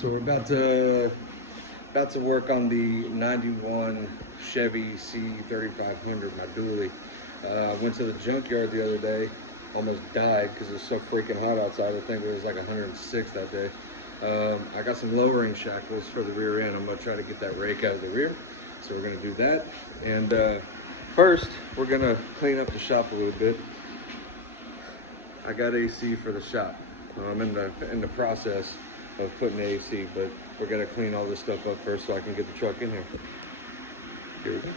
So we're about to work on the '91 Chevy C3500, my dually. Went to the junkyard the other day, almost died because it was so freaking hot outside. I think it was like 106 that day. I got some lowering shackles for the rear end. I'm gonna try to get that rake out of the rear. So we're gonna do that. And first, we're gonna clean up the shop a little bit. I got AC for the shop. I'm in the process of putting the AC, but we're gonna clean all this stuff up first so I can get the truck in here. Here we go.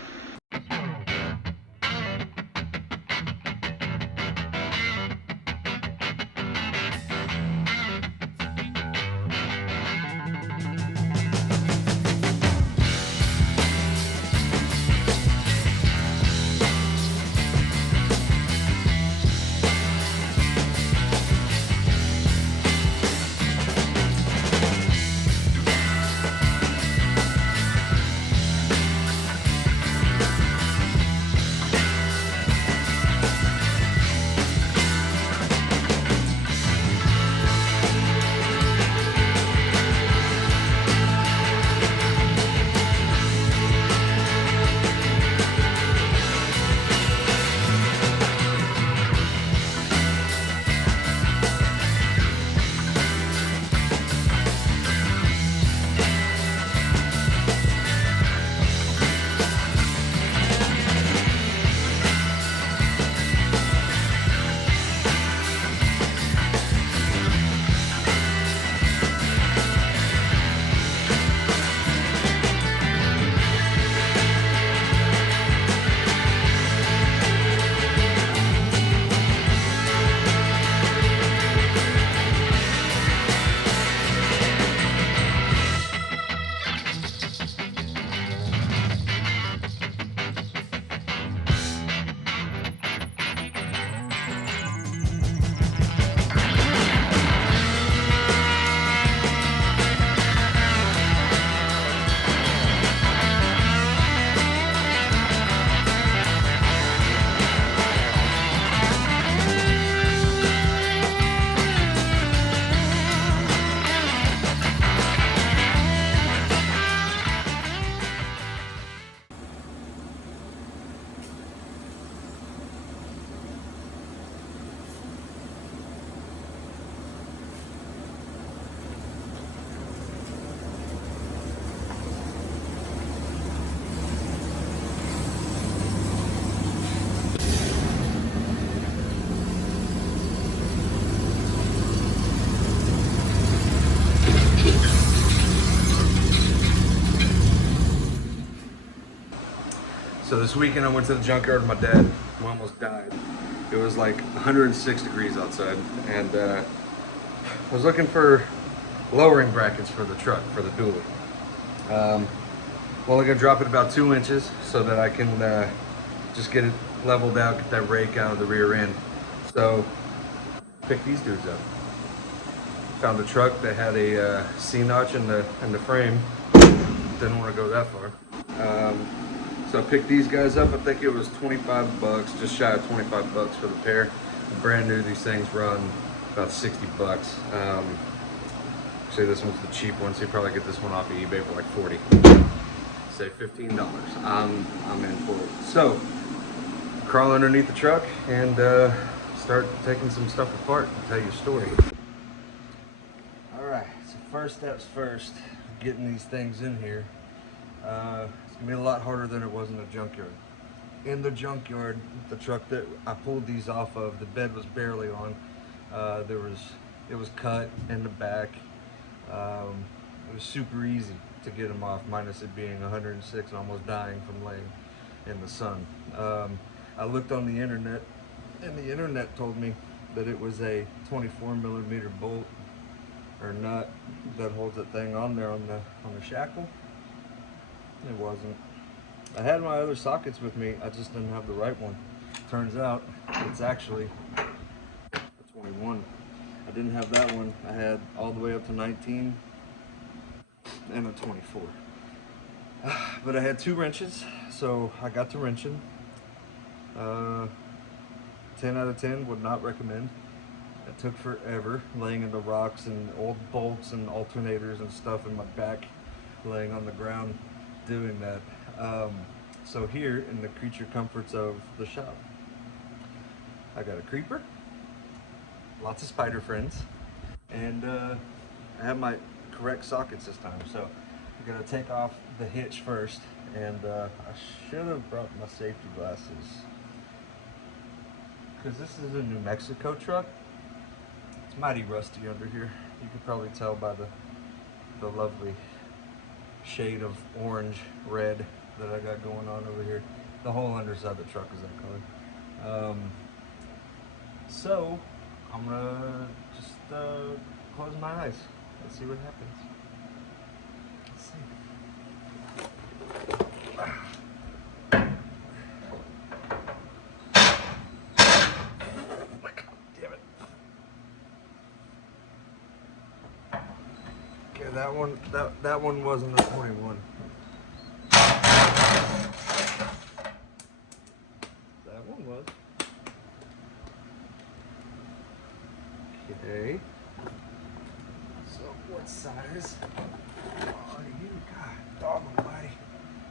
So this weekend I went to the junkyard with my dad. We almost died. It was like 106 degrees outside, and I was looking for lowering brackets for the truck, for the dually. Well, I'm gonna drop it about 2 inches so that I can just get it leveled out, get that rake out of the rear end. So pick these dudes up. Found a truck that had a C-notch in the frame. Didn't want to go that far. So I picked these guys up. I think it was 25 bucks, just shy of 25 bucks for the pair. Brand new, these things run about 60 bucks. Actually, this one's the cheap one, so you probably get this one off of eBay for like 40. Say $15. I'm in for it. So, crawl underneath the truck and start taking some stuff apart and tell you a story. All right, so first steps first, getting these things in here. It's gonna be a lot harder than it was in the junkyard. In the junkyard, the truck that I pulled these off of, the bed was barely on. It was cut in the back. It was super easy to get them off, minus it being 106 and almost dying from laying in the sun. I looked on the internet, and the internet told me that it was a 24mm bolt or nut that holds that thing on there on the shackle. It wasn't. I had my other sockets with me, I just didn't have the right one. Turns out it's actually a 21. I didn't have that one. I had all the way up to 19 and a 24. But I had 2 wrenches, so I got to wrenching. 10 out of 10, would not recommend. It took forever, laying in the rocks and old bolts and alternators and stuff in my back, laying on the ground, doing that. So here in the creature comforts of the shop, I got a creeper, lots of spider friends, and I have my correct sockets this time. So I'm gonna take off the hitch first, and I should have brought my safety glasses because this is a New Mexico truck. It's mighty rusty under here. You can probably tell by the lovely shade of orange red that I got going on over here. The whole underside of the truck is that color. So I'm gonna just close my eyes. Let's see what happens. Let's see. Oh my God, damn it. Okay, that one wasn't a 21. That one was. Okay. So what size are you? God, dog almighty.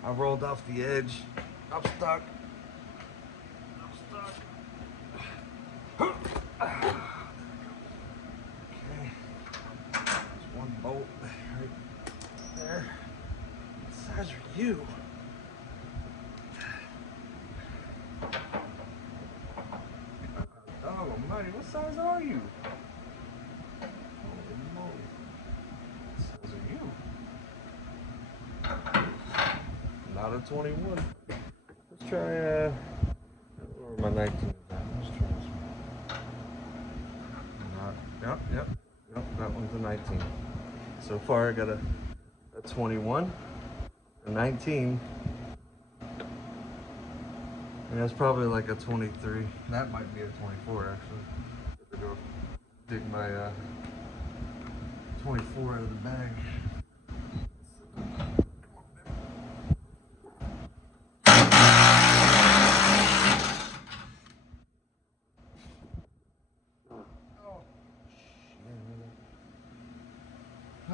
I rolled off the edge. I'm stuck. Okay. There's one bolt right there. What size are you? Dog almighty, what size are you? Holy moly. What size are you? Not a 21. Let's try where my 19 is at. Let's try this one. Yep, that one's a 19. So far I got a 21, a 19, and that's probably like a 23. That might be a 24 actually. If I go dig my 24 out of the bag.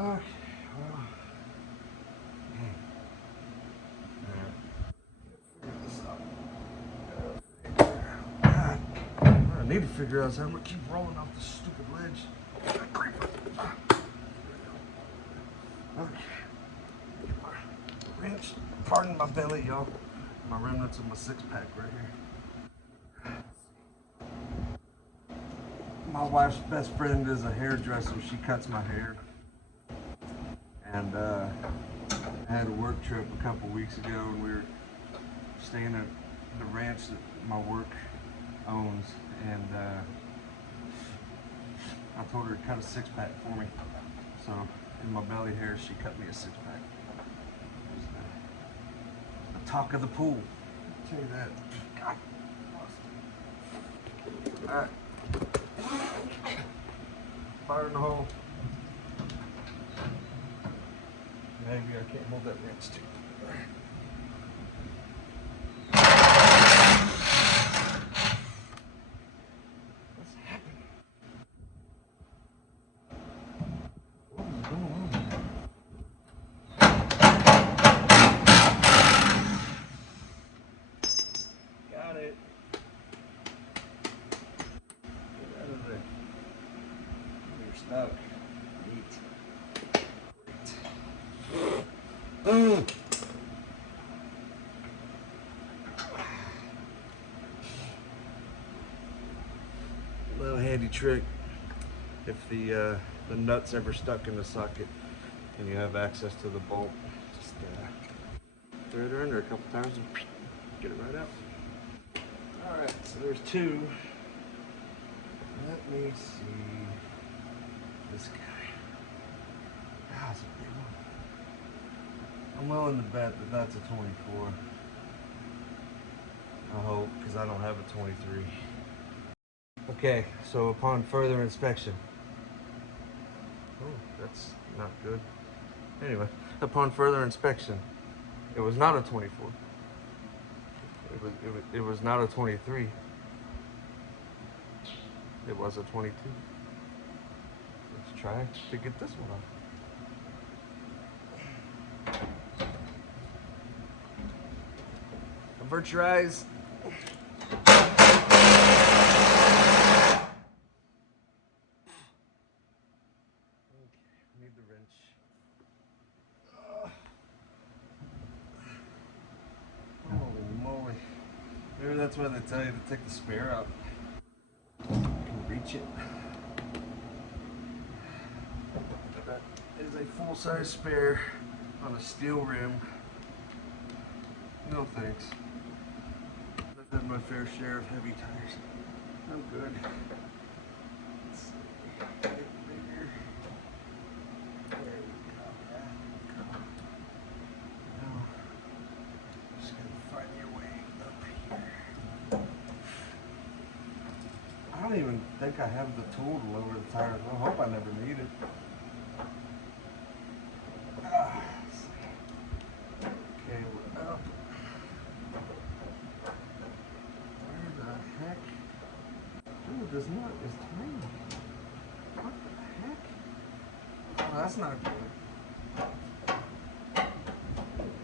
Okay, well, figure this out. I need to figure out how I'm gonna keep rolling off this stupid ledge. Okay. Wrench. Pardon my belly, y'all. My remnants of my 6-pack right here. My wife's best friend is a hairdresser. She cuts my hair. And I had a work trip a couple weeks ago, and we were staying at the ranch that my work owns, and I told her to cut a 6-pack for me. So in my belly hair, she cut me a 6-pack. It was the talk of the pool. I'll tell you that. God. All right. Fire in the hole. Maybe I can't hold that wrench too. What's happening? What is going on? Got it. Get out of there. You're stuck. Neat. Great. Little handy trick if the nut's ever stuck in the socket and you have access to the bolt, just throw it under a couple times and get it right out. All right, so there's two. Let me see this guy. That's a big one. I'm willing to bet that that's a 24. I hope, because I don't have a 23. Okay, so upon further inspection, oh, that's not good. Anyway, upon further inspection, it was not a 24. It was not a 23. It was a 22. Let's try to get this one off. Avert your eyes. Need the wrench. Holy moly. Maybe that's why they tell you to take the spare out. You can reach it. That is a full-size spare on a steel rim. No thanks. I've had my fair share of heavy tires. I'm good. Let's see. Get bigger. There we go. Now, just gonna find your way up here. I don't even think I have the tool to lower the tires. I hope I never need it. Okay, we're up. Where the heck? Dude, this nut is tiny. What the heck? Oh, that's not good.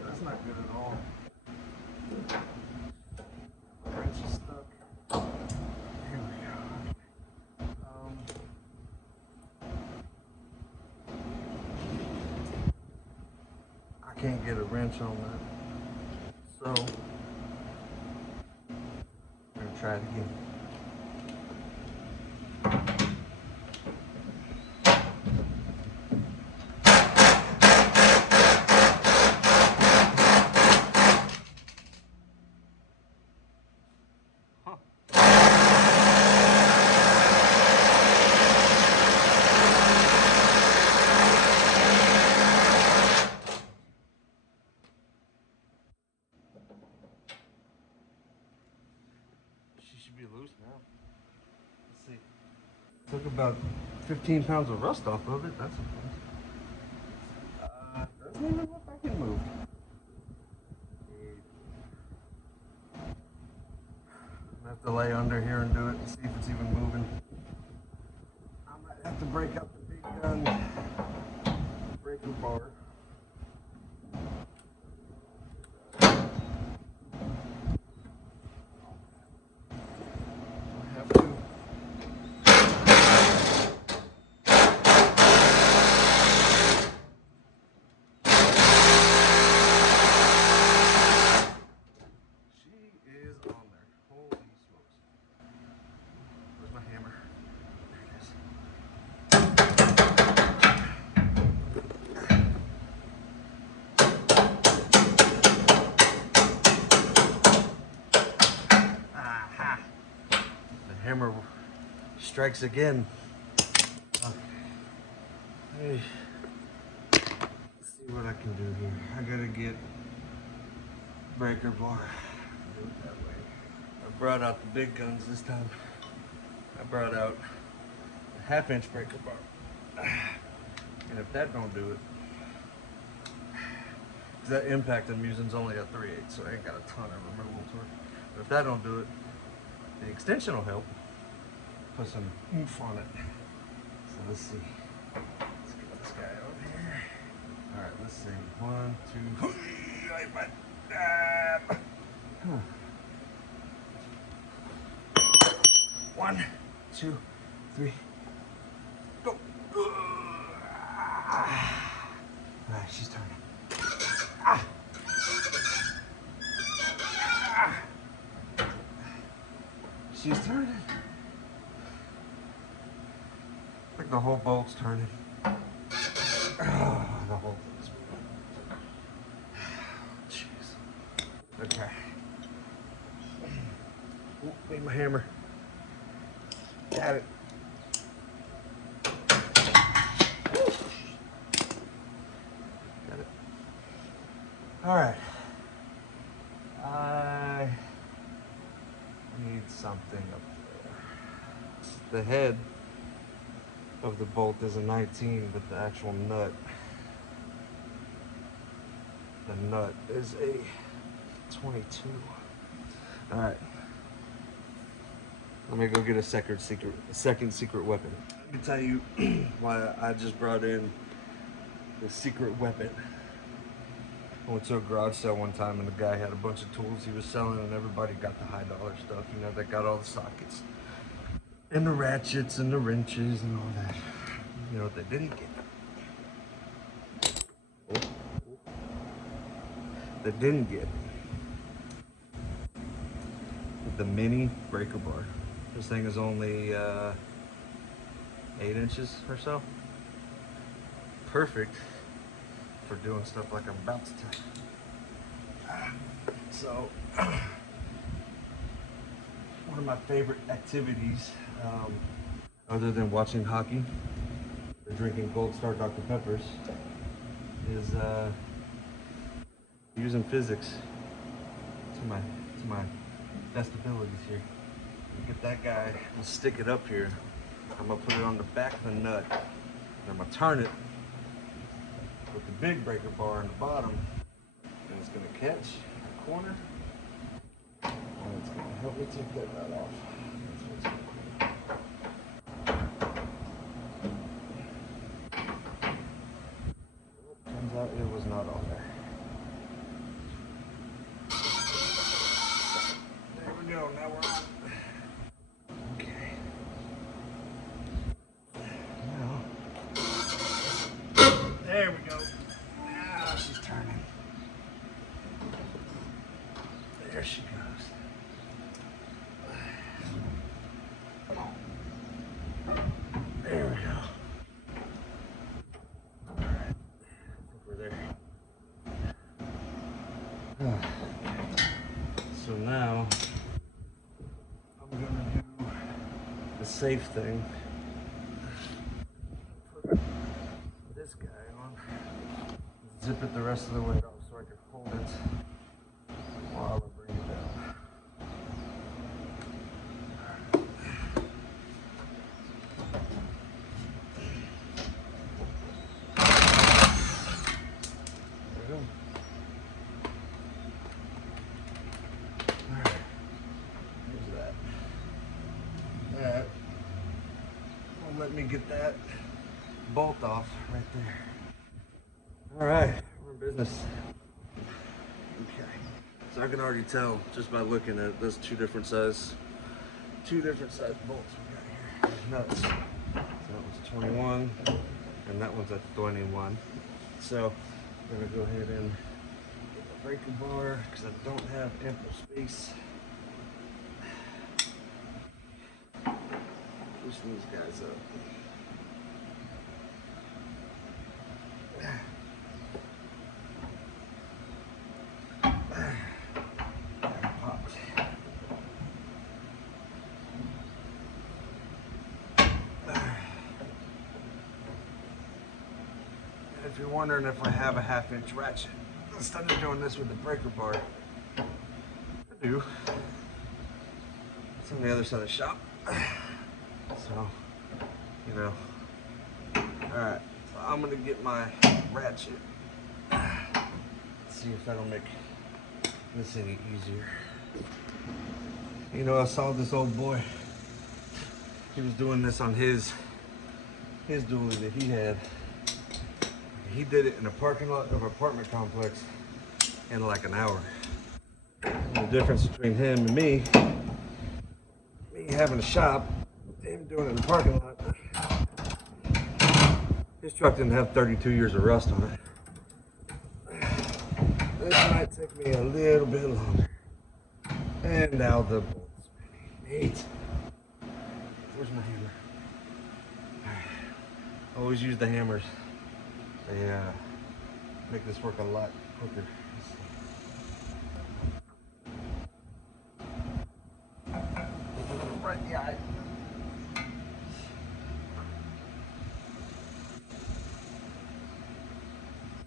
That's not good at all. Wrench is stuck. Here we go. I can't get a wrench on that. So, we're gonna try it again. She should be loose now. Let's see. Took about 15 pounds of rust off of it. That's surprising. Doesn't even look like it moved. I have to lay under here and do it and see if it's even moving. I might have to break up the big gun breaker bar. Hammer strikes again. Hey, let's see what I can do here. I gotta get breaker bar. Do it that way. I brought out the big guns this time. I brought out a 1/2-inch breaker bar. And if that don't do it, that impact I'm using is only a 3/8, so I ain't got a ton of removal torque. But if that don't do it, the extension will help. Put some oomph on it. So let's see. Let's get this guy over here. Alright, let's see. 1, 2. 1, 2, 3. Go. Alright, she's turning. She's turning. I think the whole bolt's turning. The whole thing's jeez. Okay. Ooh, need my hammer. Got it. Got it. All right. I need something up there. The head of the bolt is a 19, but the actual nut, is a 22. All right. Let me go get a second secret weapon. Let me tell you why I just brought in the secret weapon. I went to a garage sale one time and the guy had a bunch of tools he was selling and everybody got the high dollar stuff. You know, they got all the sockets and the ratchets and the wrenches and all that. You know what they didn't get? They didn't get the mini breaker bar. This thing is only 8 inches or so. Perfect for doing stuff like I'm about to tell you. So, one of my favorite activities, other than watching hockey or drinking Gold Star Dr. Peppers, is using physics to my best abilities here. Get that guy and stick it up here. I'm gonna put it on the back of the nut. And I'm gonna turn it with the big breaker bar in the bottom, and it's gonna catch the corner. And it's gonna help me take that nut off. Turns out it was not on there. There we go. Now we're on. There we go. Now she's turning. There she goes. Come on. There we go. All right. I think we're there. So now I'm gonna do the safe thing. Zip it the rest of the way up so I can hold it while I bring it down. There we go. Alright. Here's that. That will let me get that bolt off right there. All right, we're in business. Okay, so I can already tell just by looking at those two different size bolts we got here. Nuts. So that one's 21, and that one's at 21. So I'm gonna go ahead and get the breaker bar because I don't have ample space. Loosen these guys up. If you're wondering if I have a 1/2-inch ratchet instead of doing this with the breaker bar, I do. It's on the other side of the shop. So, you know. Alright, so I'm gonna get my ratchet. See if that'll make this any easier. You know, I saw this old boy. He was doing this on his dually that he had. He did it in a parking lot of an apartment complex in like an hour. And the difference between him and me having a shop, him doing it in the parking lot, his truck didn't have 32 years of rust on it. This might take me a little bit longer. And now the bolt's neat. Where's my hammer? Always use the hammers. They make this work a lot quicker. Right in the eye.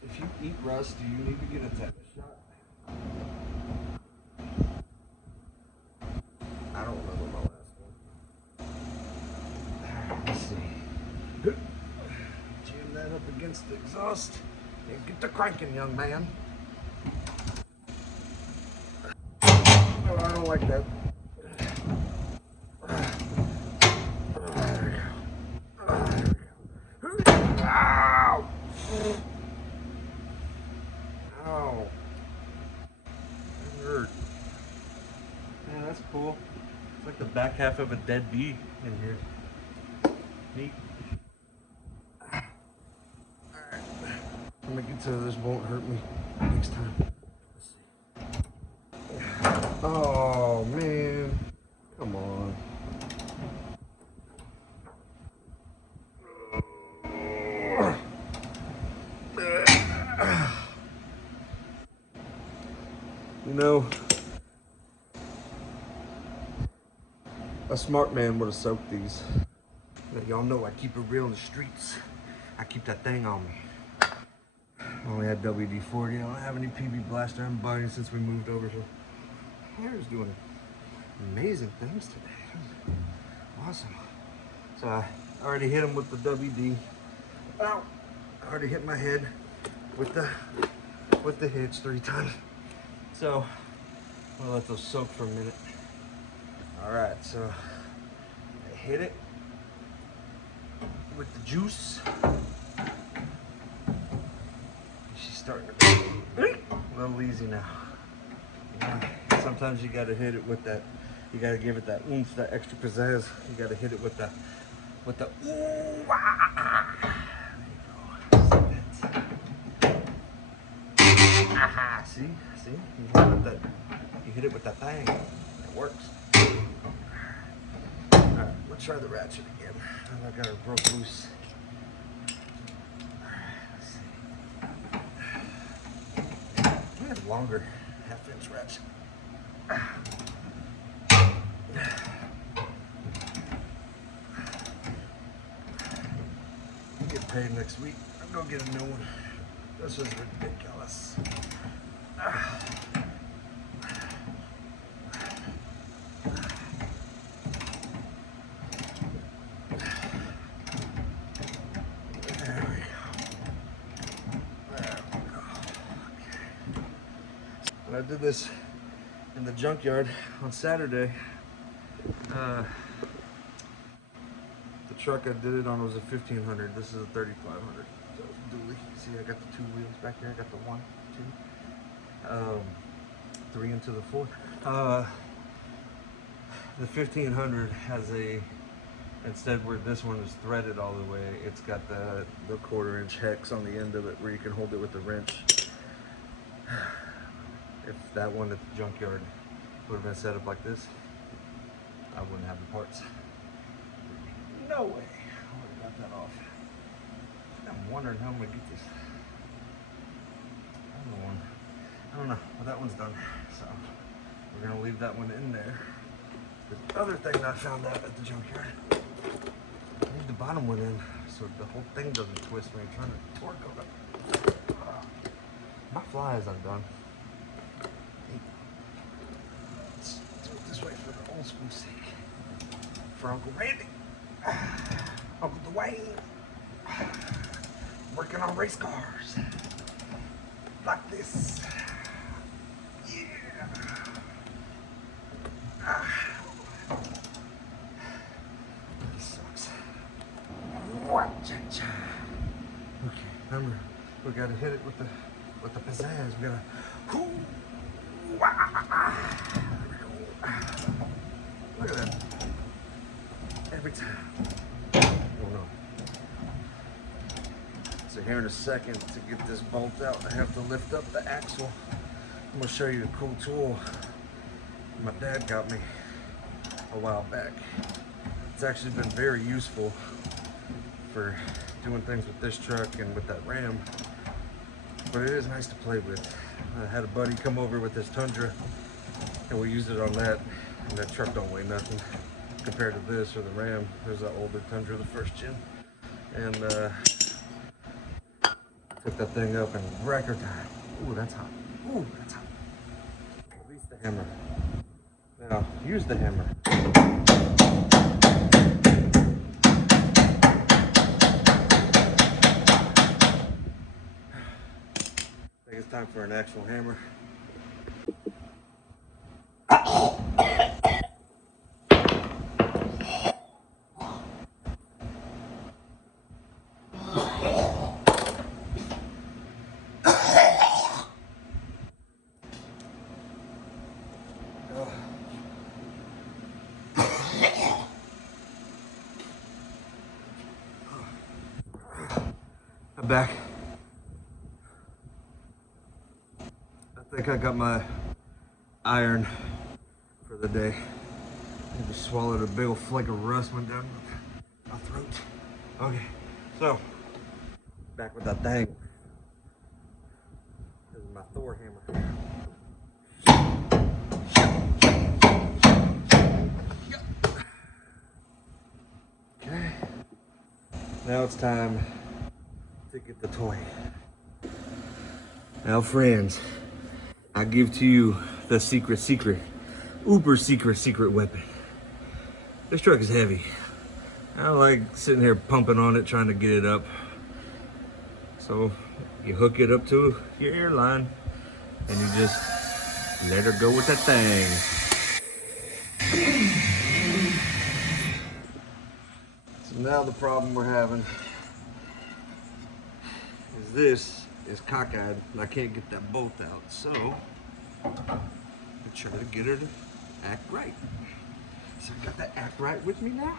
If you eat rust, do you need to get a tetanus shot? I don't remember my last one. Let's see. Jam that up against the exhaust and get to cranking, young man. Oh, I don't like that. half of a dead bee in here. Neat. Alright. I'm making so this won't hurt me next time. Let's see. Oh man. Come on. You know, a smart man would have soaked these. Y'all know I keep it real in the streets. I keep that thing on me. I only had WD-40. I don't have any PB Blaster. I haven't bought any since we moved over here. Hair's doing amazing things today. Awesome. So I already hit him with the WD. Ow! I already hit my head with the hitch 3 times. So I'll let those soak for a minute. All right, so I hit it with the juice. She's starting to be a little easy now. Sometimes you gotta hit it with that. You gotta give it that oomph, that extra pizzazz. You gotta hit it with the ooh, ah. Aha, see? You hit it with that thing. It works. Alright, let's try the ratchet again. I got her broke loose. Let's see. We have longer 1/2-inch ratchet. I'll get paid next week. I'm gonna get a new one. This is ridiculous. I did this in the junkyard on Saturday. The truck I did it on was a 1500. This is a 3500. So dually. See, I got the 2 wheels back there. I got the 1, 2, 3 into the 4. The 1500 has a, instead where this one is threaded all the way, it's got the 1/4-inch hex on the end of it where you can hold it with a wrench. If that one at the junkyard would have been set up like this, I wouldn't have the parts. No way. I would have got that off. I'm wondering how I'm gonna get this. I don't know, but that one's done. So we're gonna leave that one in there. The other thing I found out at the junkyard, leave the bottom one in so the whole thing doesn't twist when you're trying to torque on it. My fly is undone. Let's do it this way for the old school sake. For Uncle Randy, Uncle Dwayne, working on race cars like this. Yeah. This sucks. Okay, remember, we gotta hit it with the pizzazz. We gotta. There we go. Look at that. Every time. Oh no. So here in a second, to get this bolt out, I have to lift up the axle. I'm gonna show you a cool tool my dad got me a while back. It's actually been very useful for doing things with this truck and with that Ram, but it is nice to play with. I had a buddy come over with his Tundra and we used it on that, and that truck don't weigh nothing compared to this or the Ram. There's that older Tundra, the 1st gen, and took that thing up in record time. Ooh, that's hot. Ooh, that's hot. Release the hammer. Now, use the hammer. I think it's time for an actual hammer. Back. I think I got my iron for the day. I just swallowed a big old flake of rust went down my throat. Okay, so back with that thing. This is my Thor hammer. Okay. Now it's time to get the toy. Now, friends, I give to you the secret, uber secret weapon. This truck is heavy. I don't like sitting here pumping on it, trying to get it up. So you hook it up to your airline and you just let her go with that thing. So now the problem we're having is this is cockeyed and I can't get that bolt out. So I try to get her to act right. So I got that act right with me now.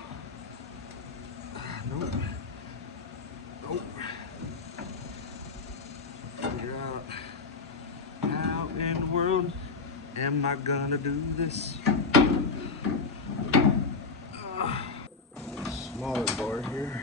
Nope. Nope. Figure out how in the world am I gonna do this? Smaller bar here.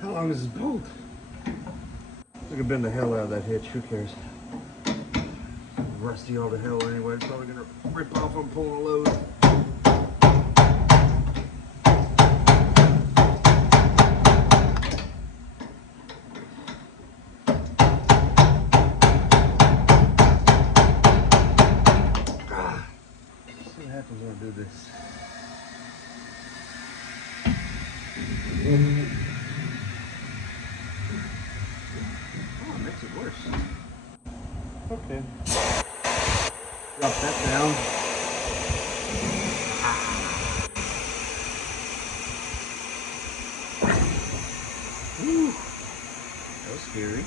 How long is this bolt? I could bend the hell out of that hitch, who cares? Rusty all the hell anyway, probably gonna rip off on pulling a load. Let's see what happens when I do this. Oh, it makes it worse. Okay. Drop that down. Whew. That was scary.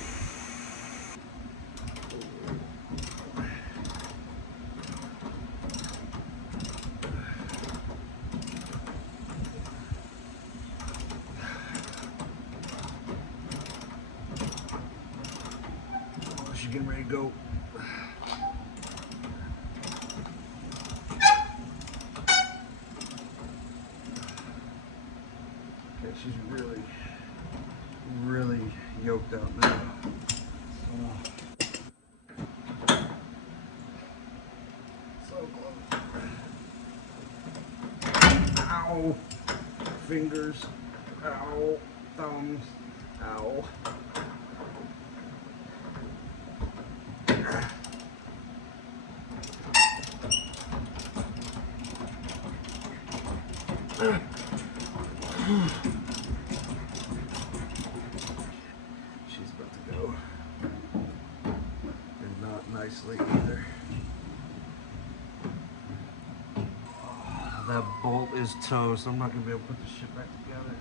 Oh, she's getting ready to go. Okay, she's really yoked up now. So close. Ow! Fingers. Ow! Thumbs. Ow! She's about to go. And not nicely either. Oh, that bolt is toast. I'm not gonna be able to put this shit back together.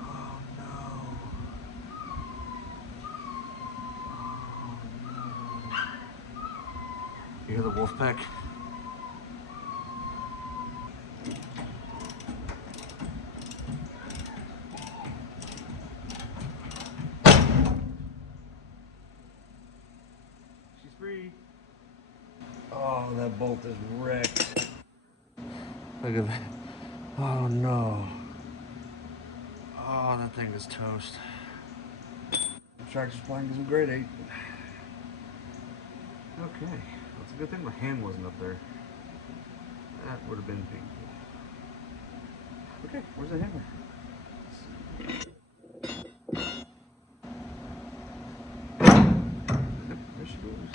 Oh no. Oh no. You hear the wolf pack? She's free. Oh, that bolt is wrecked. Look at that. Oh no. Oh, that thing is toast. Tractor's playing some grade 8. Okay. That's a good thing my hand wasn't up there. That would have been painful. Okay, where's the hammer? There she goes.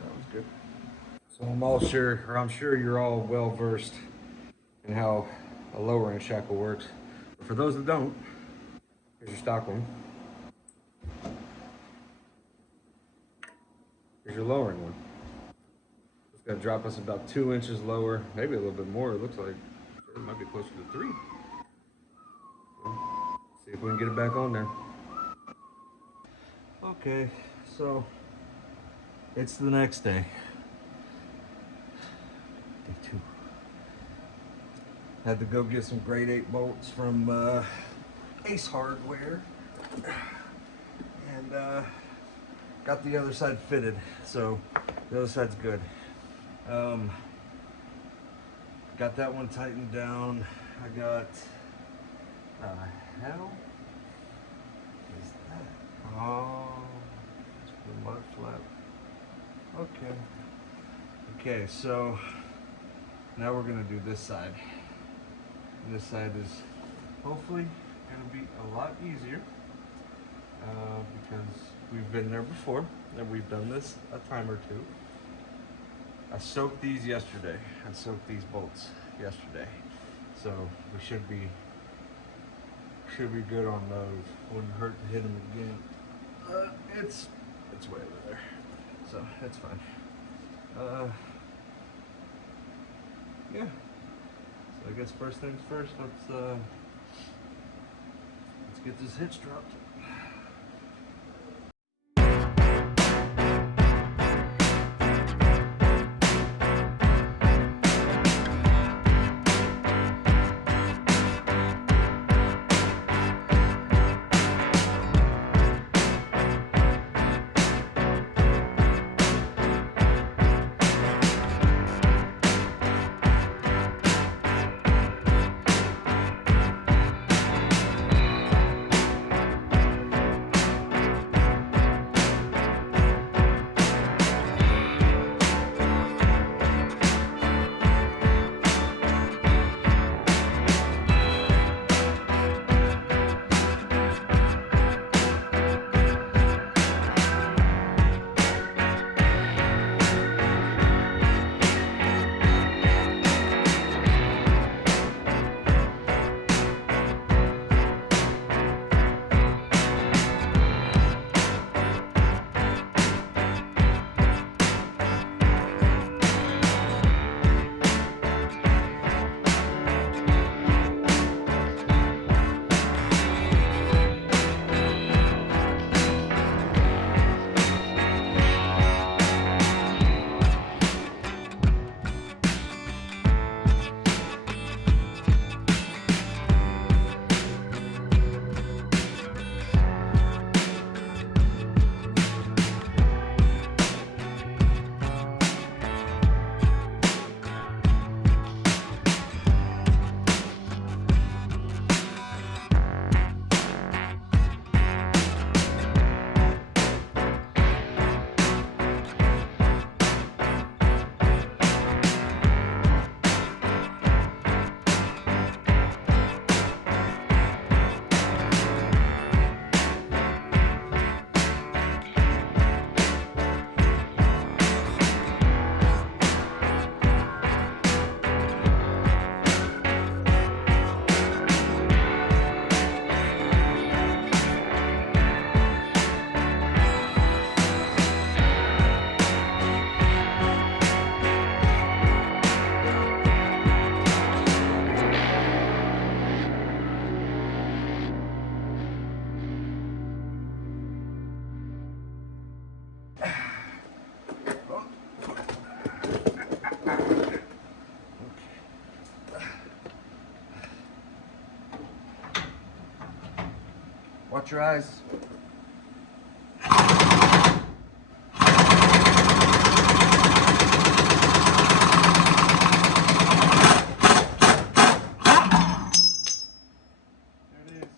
That was good. So I'm sure you're all well versed in how a lowering shackle works. But for those that don't, here's your stock one. Here's your lowering one. It's gonna drop us about 2 inches lower, maybe a little bit more. It looks like it might be closer to 3. See if we can get it back on there. Okay, so it's the next day. Day 2. Had to go get some grade 8 bolts from Ace Hardware. And got the other side fitted, so the other side's good. Got that one tightened down. I got hell is that? Oh, it's the mud flap. Okay, so now we're gonna do this side. And this side is hopefully gonna be a lot easier because we've been there before and we've done this a time or two. I soaked these yesterday. I soaked these bolts yesterday, so we should be good on those. Wouldn't hurt to hit them again. It's way over there, so it's fine. Yeah. So I guess first things first. Let's get this hitch dropped. Watch your eyes. There it is.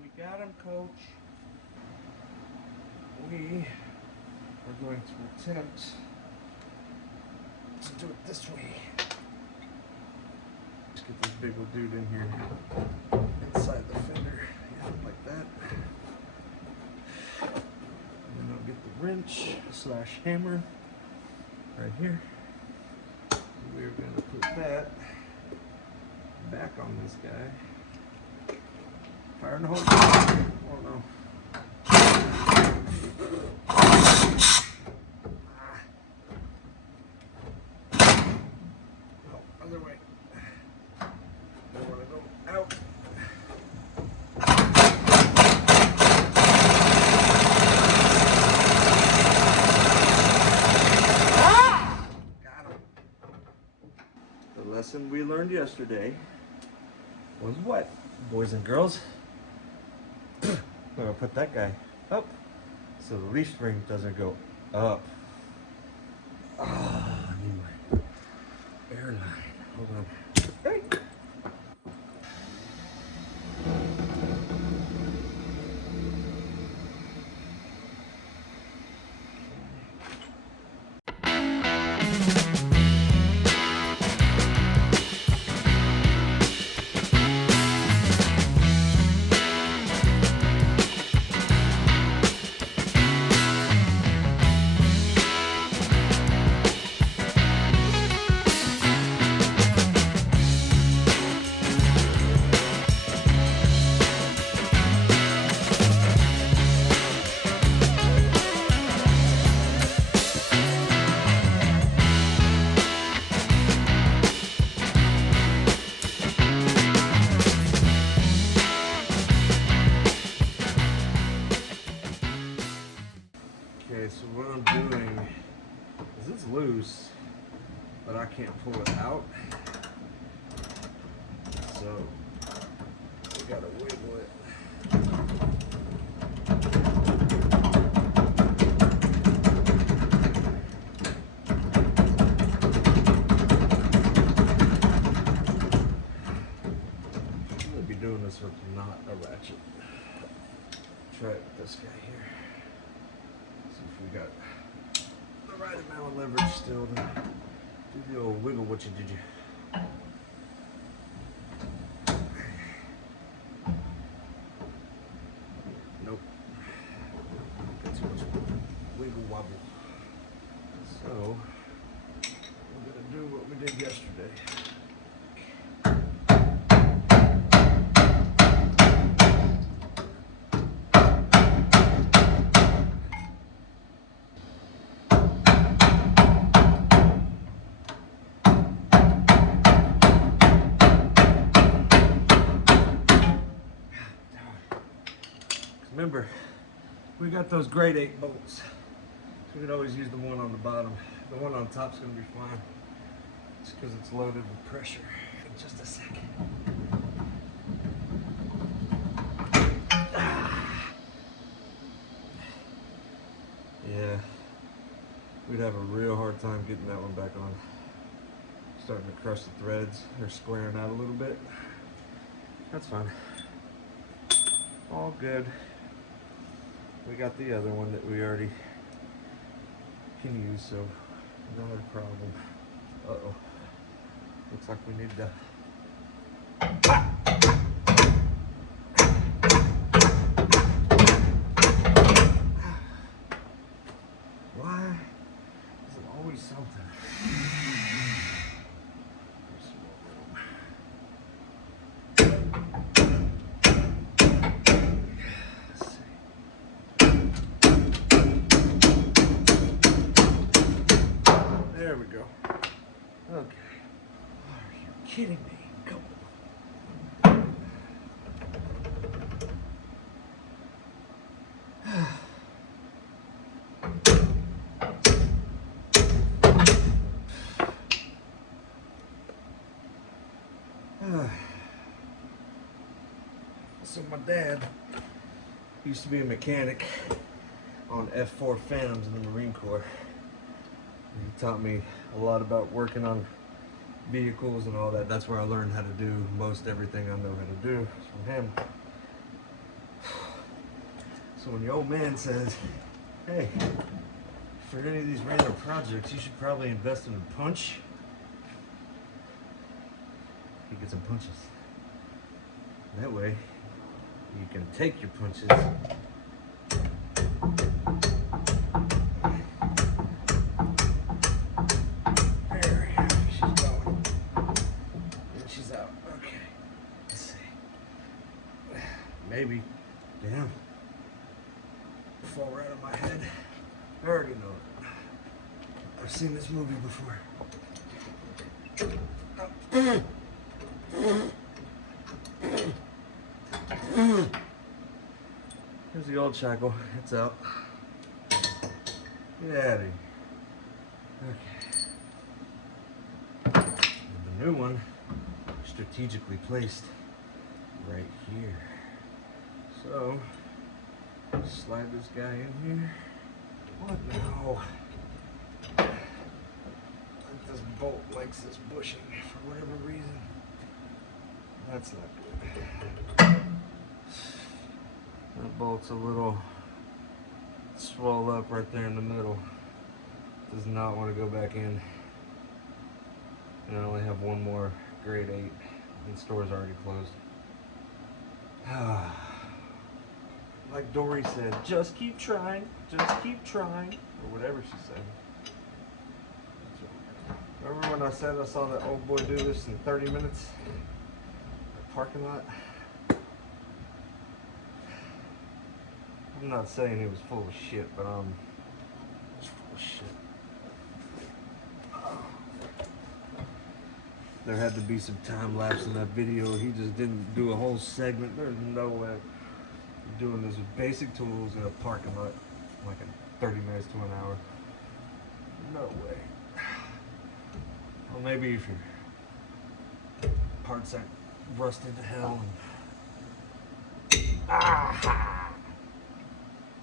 We got him, Coach. We are going to attempt to do it this way. Let's get this big old dude in here. Inside the fender, yeah, like that. And then I'll get the wrench / hammer right here. We're going to put that back on this guy. Fire in the hole. Oh no. No, other way. Don't want to go out. yesterday was wet, boys and girls. I'm gonna put that guy up so the leaf spring doesn't go up. Oh, I need my airline. Hold on. Hey. Okay, so what I'm doing is it's loose, but I can't pull it out. So we gotta wiggle it. I'm gonna be doing this with not a ratchet. Try it with this guy here. See if we got the right amount of leverage still to do the old wiggle what you did you. Nope. Got too much wiggle wobble. So we're gonna do what we did yesterday. Remember, we got those grade 8 bolts. So we could always use the one on the bottom. The one on top's gonna be fine. Just because it's loaded with pressure. In just a second. Yeah, we'd have a real hard time getting that one back on. Starting to crush the threads. They're squaring out a little bit. That's fine. All good. We got the other one that we already can use, so not a problem. Uh-oh. Looks like we need to... Why is it always something? There we go. Okay. Are you kidding me? Come on. So my dad used to be a mechanic on F4 Phantoms in the Marine Corps. He taught me a lot about working on vehicles and all that. That's where I learned how to do most everything I know how to do. It's from him. So when the old man says, hey, for any of these regular projects, you should probably invest in a punch. You get some punches. That way, you can take your punches. Maybe. Damn. Fall right on my head. I already know it. I've seen this movie before. Here's the old shackle. It's out. Get out of here. Okay. And the new one is strategically placed right here. So, slide this guy in here. What now? This bolt likes this bushing for whatever reason. That's not good. That bolt's a little swelled up right there in the middle. Does not want to go back in. And I only have one more grade 8. And the store's already closed. Like Dory said, just keep trying, just keep trying, or whatever she said. Remember when I said I saw that old boy do this in 30 minutes? The parking lot? I'm not saying he was full of shit, but he was full of shit. There had to be some time lapse in that video. He just didn't do a whole segment. There's no way you're doing this with basic tools in a parking lot like in 30 minutes to an hour. No way. Well, maybe if your parts aren't rusted to hell.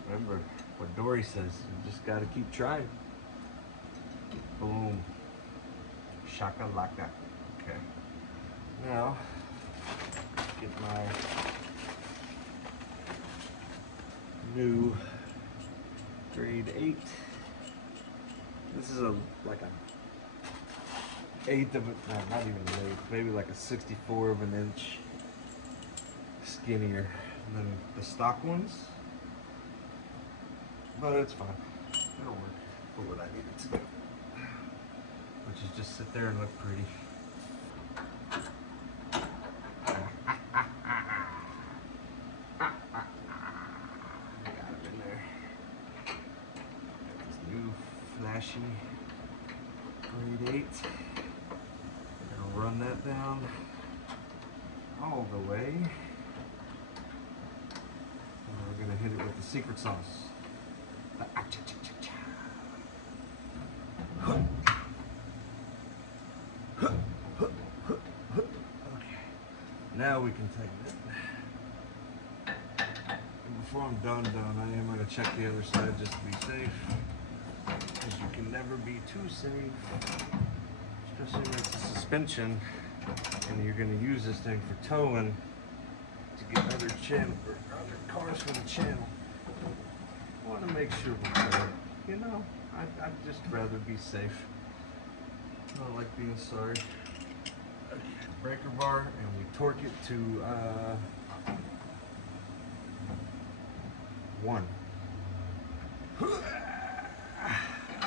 Remember what Dory says, you just gotta keep trying. Boom. Shakalaka. Okay. Now, get my new grade 8. This is like a 1/8 of it, no, not even an 1/8, maybe like a 64 of an inch skinnier than the stock ones. But it's fine. It'll work for what I need it to do. Which is just sit there and look pretty. Got it in there. Got this new flashy grade 8. I'm gonna run that down all the way. And we're gonna hit it with the secret sauce. Now we can take it. And before I'm done, I am going to check the other side just to be safe. Because you can never be too safe. Especially when it's a suspension and you're going to use this thing for towing to get other cars from the channel. I want to make sure we're good. You know, I'd just rather be safe. I don't like being sorry. Breaker bar, and we torque it to 1.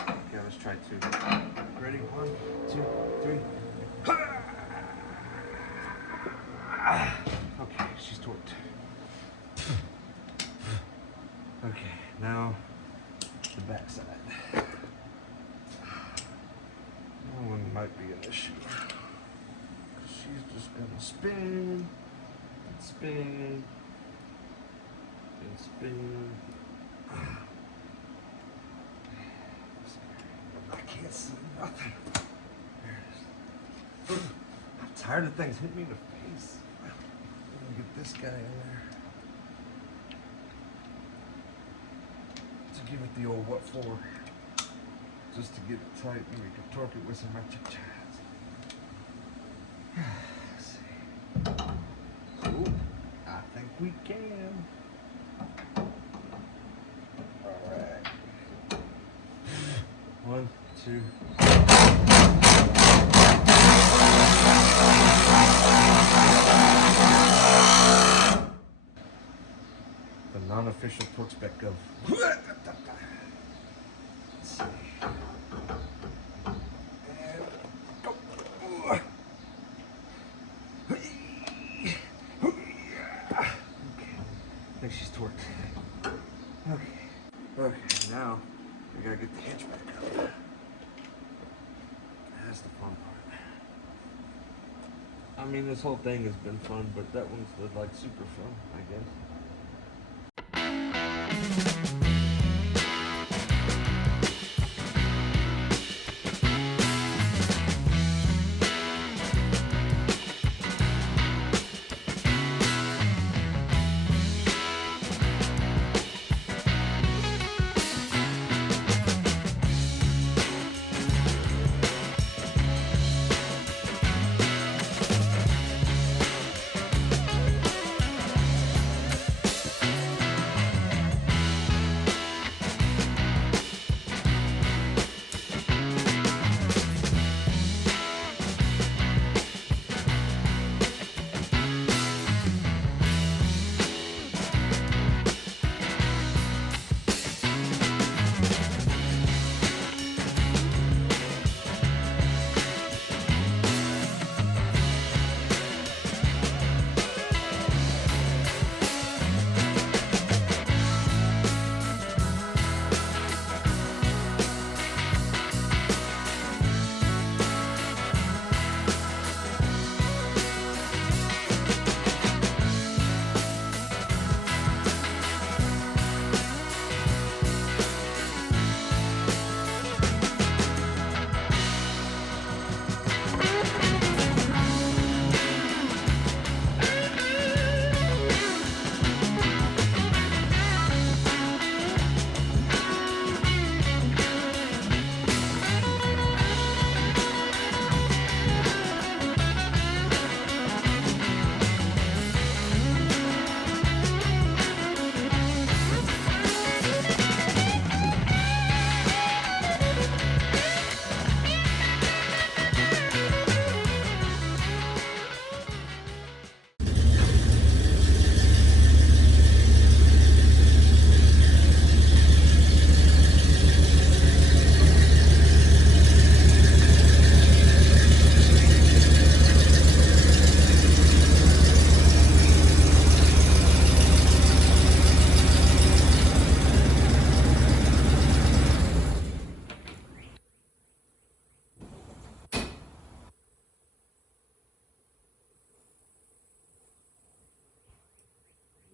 Okay, let's try 2. Ready? 1, 2, 3. Okay, she's torqued. Okay, now the back side. That one might be an issue. She's just gonna spin and spin and spin. I can't see nothing. There it is. I'm tired of things hitting me in the face. I'm gonna get this guy in there to give it the old what for. Just to get it tight and we can torque it with some ratchet. Let's see. Ooh, I think we can. Alright. 1, 2. The non-official torque spec of. Let's see. I think she's torqued. Okay, now we gotta get the hitch back up. That's the fun part. I mean, this whole thing has been fun, but that one's like super fun, I guess.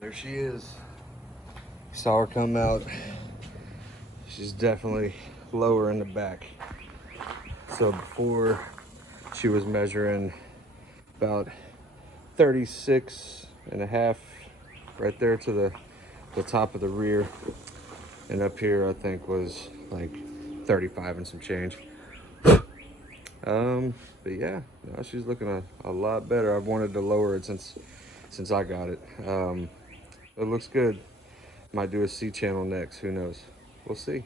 There she is. Saw her come out. She's definitely lower in the back. So before she was measuring about 36 and a half right there to the top of the rear. And up here I think was like 35 and some change. But yeah, no, she's looking a lot better. I've wanted to lower it since I got it. It looks good. Might do a C channel next, who knows? We'll see.